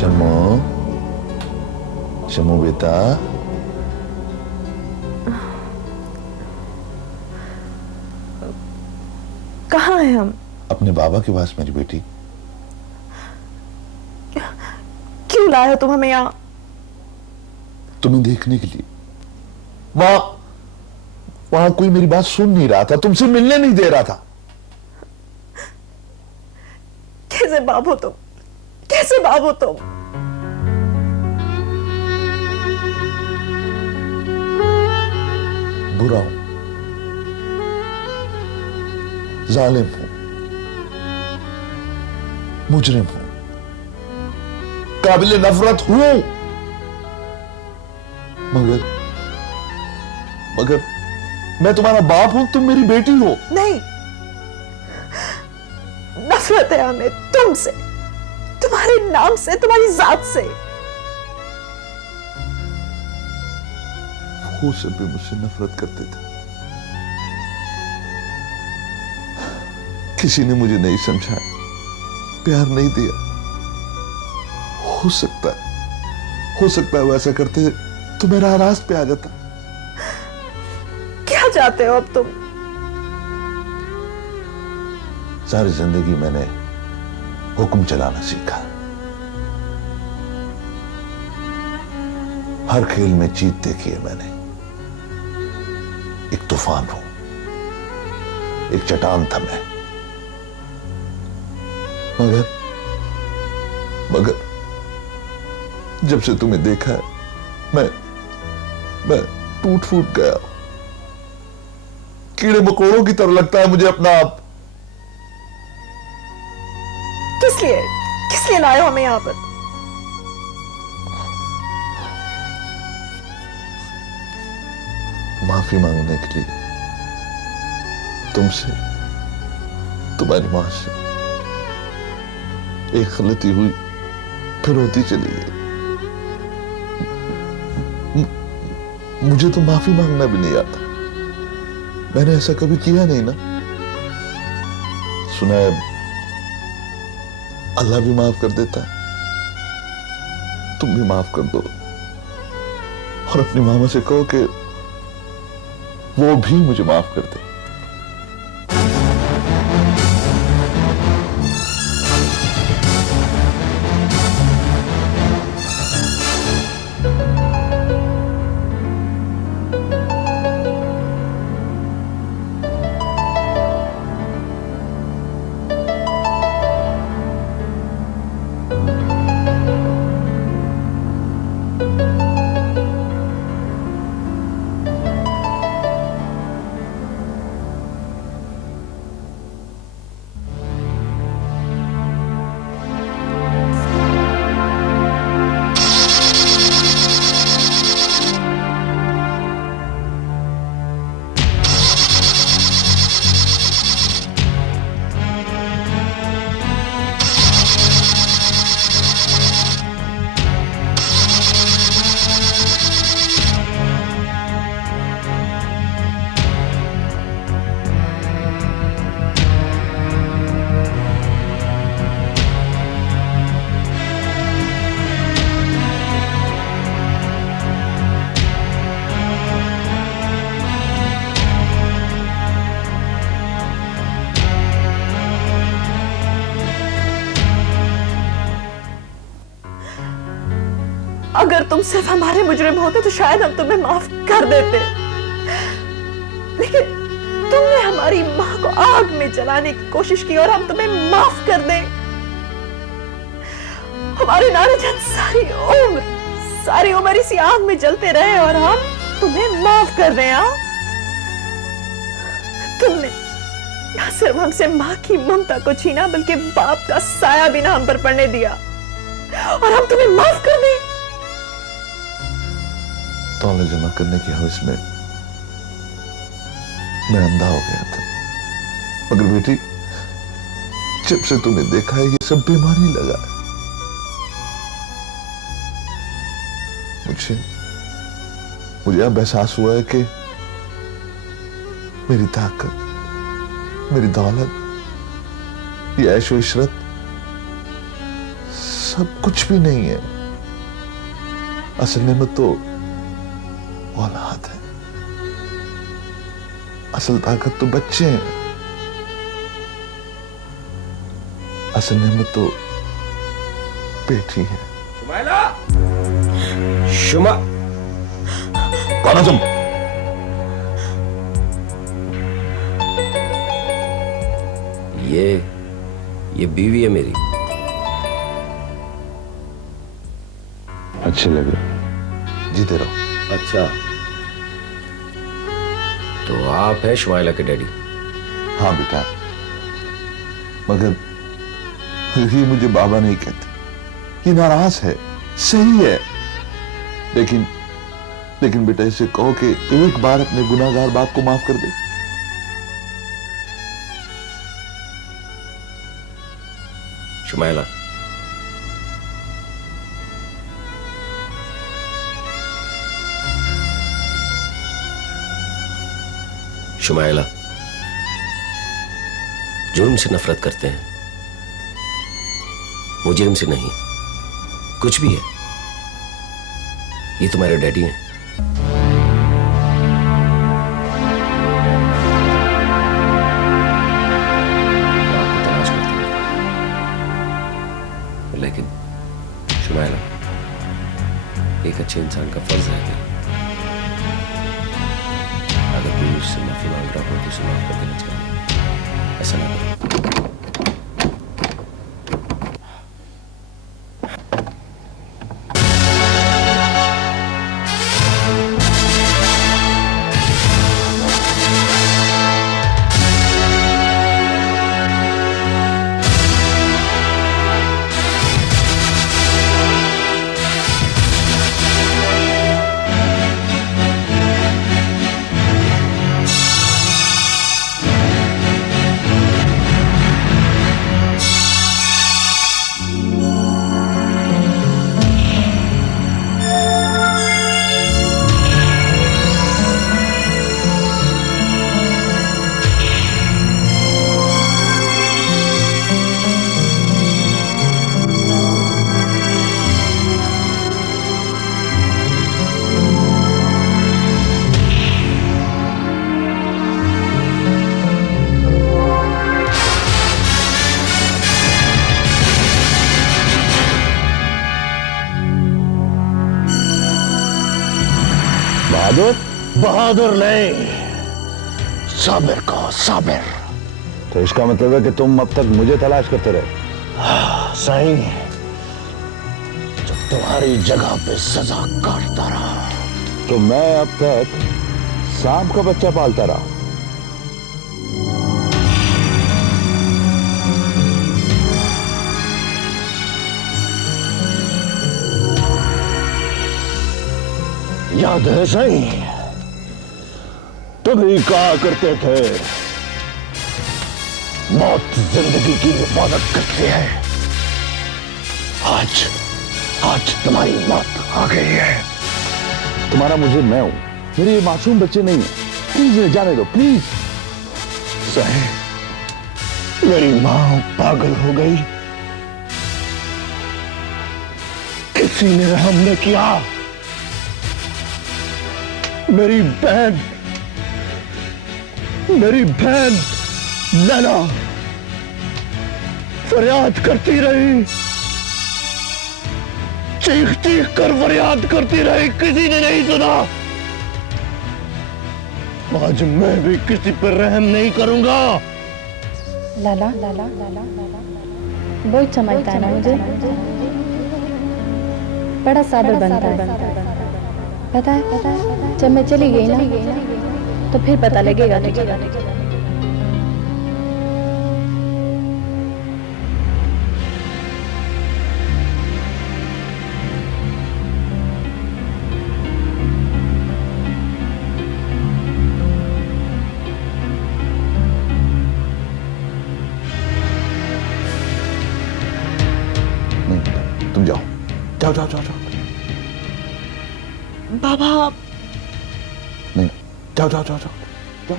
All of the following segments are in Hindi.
शमो, शमो बेटा, कहाँ हैं हम? अपने बाबा के पास मेरी बेटी। क्यों लाए हो तुम हमें यहाँ? तुम्हें देखने के लिए। वहां कोई मेरी बात सुन नहीं रहा था, तुमसे मिलने नहीं दे रहा था। कैसे बाप हो तुम? कैसे बाप हो तुम? बुरा हूं, जालिम हूं, मुजरिम हूं, काबिल नफरत हूं, मगर मैं तुम्हारा बाप हूं, तुम मेरी बेटी हो। नहीं, नफरत है हमें तुमसे, तुम्हारे नाम से, तुम्हारी जात से। वो सब भी मुझसे नफरत करते थे। किसी ने मुझे नहीं समझा, प्यार नहीं दिया। हो सकता है वैसा करते तो मेरा राज पे आ जाता। क्या चाहते हो अब तुम? सारी जिंदगी मैंने हुक्म चलाना सीखा। हर खेल में जीत देखी है मैंने। एक तूफान हूं, एक चट्टान था मैं। मगर जब से तुम्हें देखा है, मैं टूट फूट गया। कीड़े मकोड़ों की तरह लगता है मुझे अपना आप। किस लिए लाए हो हमें यहां पर? माफी मांगने के लिए, तुमसे, तुम्हारी मां से। एक गलती हुई, फिर होती चली गई। मुझे तो माफी मांगना भी नहीं आता। मैंने ऐसा कभी किया नहीं ना। सुना है अल्लाह भी माफ कर देता है। तुम भी माफ कर दो और अपनी मामा से कहो कि वो भी मुझे माफ कर दे। अगर तुम सिर्फ हमारे मुजरिम होते तो शायद हम तुम्हें माफ कर देते, लेकिन तुमने हमारी मां को आग में जलाने की कोशिश की और हम तुम्हें माफ कर दें। हमारे नाना जान सारी उम्र इसी आग में जलते रहे और हम तुम्हें माफ कर रहे हैं। तुमने न सिर्फ हमसे मां की ममता को छीना, बल्कि बाप का साया भी ना हम पर पड़ने दिया, और हम तुम्हें माफ कर दें। तौले जमा करने की हवस में मैं अंधा हो गया था। मगर बेटी, जब से तुम्हें देखा है, ये सब बेमानी लगा है। मुझे अब एहसास हुआ है कि मेरी ताकत, मेरी दौलत, ये ऐशो इशरत सब कुछ भी नहीं है। असल नेमत तो औलाद है, असल ताकत तो बच्चे हैं, असल नेमत तो बेटी है। शुमाइला! शुमा कौन है तुम? ये बीवी है मेरी। अच्छे लगे, जीते रहो। अच्छा, तो आप हैं शुमाइला के डैडी? हाँ बेटा, मगर ये मुझे बाबा नहीं कहते, ये नाराज है, सही है, लेकिन बेटा इसे कहो कि एक बार अपने गुनाहगार बाप को माफ कर दे। शुमाइला, शुमाइला, जुर्म से नफरत करते हैं, मुजरिम से नहीं। कुछ भी है, ये तुम्हारे डैडी हैं। तो आपको तलाश करते हैं। लेकिन शुमाइला, एक अच्छे इंसान का फर्ज है कि अगर कोई उससे माफी मांग रहा हो तो उसे माफ कर देना चाहिए। ऐसा ना करो। बहादुर? बहादुर नहीं, साबिर कहो, साबिर। तो इसका मतलब है कि तुम अब तक मुझे तलाश करते रहे? सही, जब तुम्हारी जगह पे सजा काटता रहा तो मैं अब तक सांप का बच्चा पालता रहा। याद है सही, तुम ही कहा करते थे मौत जिंदगी की हिफाजत करती है। आज तुम्हारी मौत आ गई है। तुम्हारा मुझे मैं हूं, मेरे ये मासूम बच्चे नहीं है। प्लीज इन्हें जाने दो, प्लीज। सही, मेरी मां पागल हो गई, किसी ने रहम न किया। मेरी बहन लैला फरियाद करती रही, चीख चीख कर फरियाद करती रही, किसी ने नहीं सुना। आज मैं भी किसी पर रहम नहीं करूंगा। लाला बहुत समझता है ना मुझे, बड़ा साबिर बनता है। पता है जब मैं चली गई ना तो फिर पता लगेगा तुझे। नहीं, तुम जाओ जाओ जाओ जाओ जाओ। बाबा, नहीं, जाओ जाओ जाओ जाओ जाओ।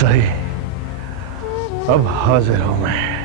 सही, अब हाजिर हूं मैं।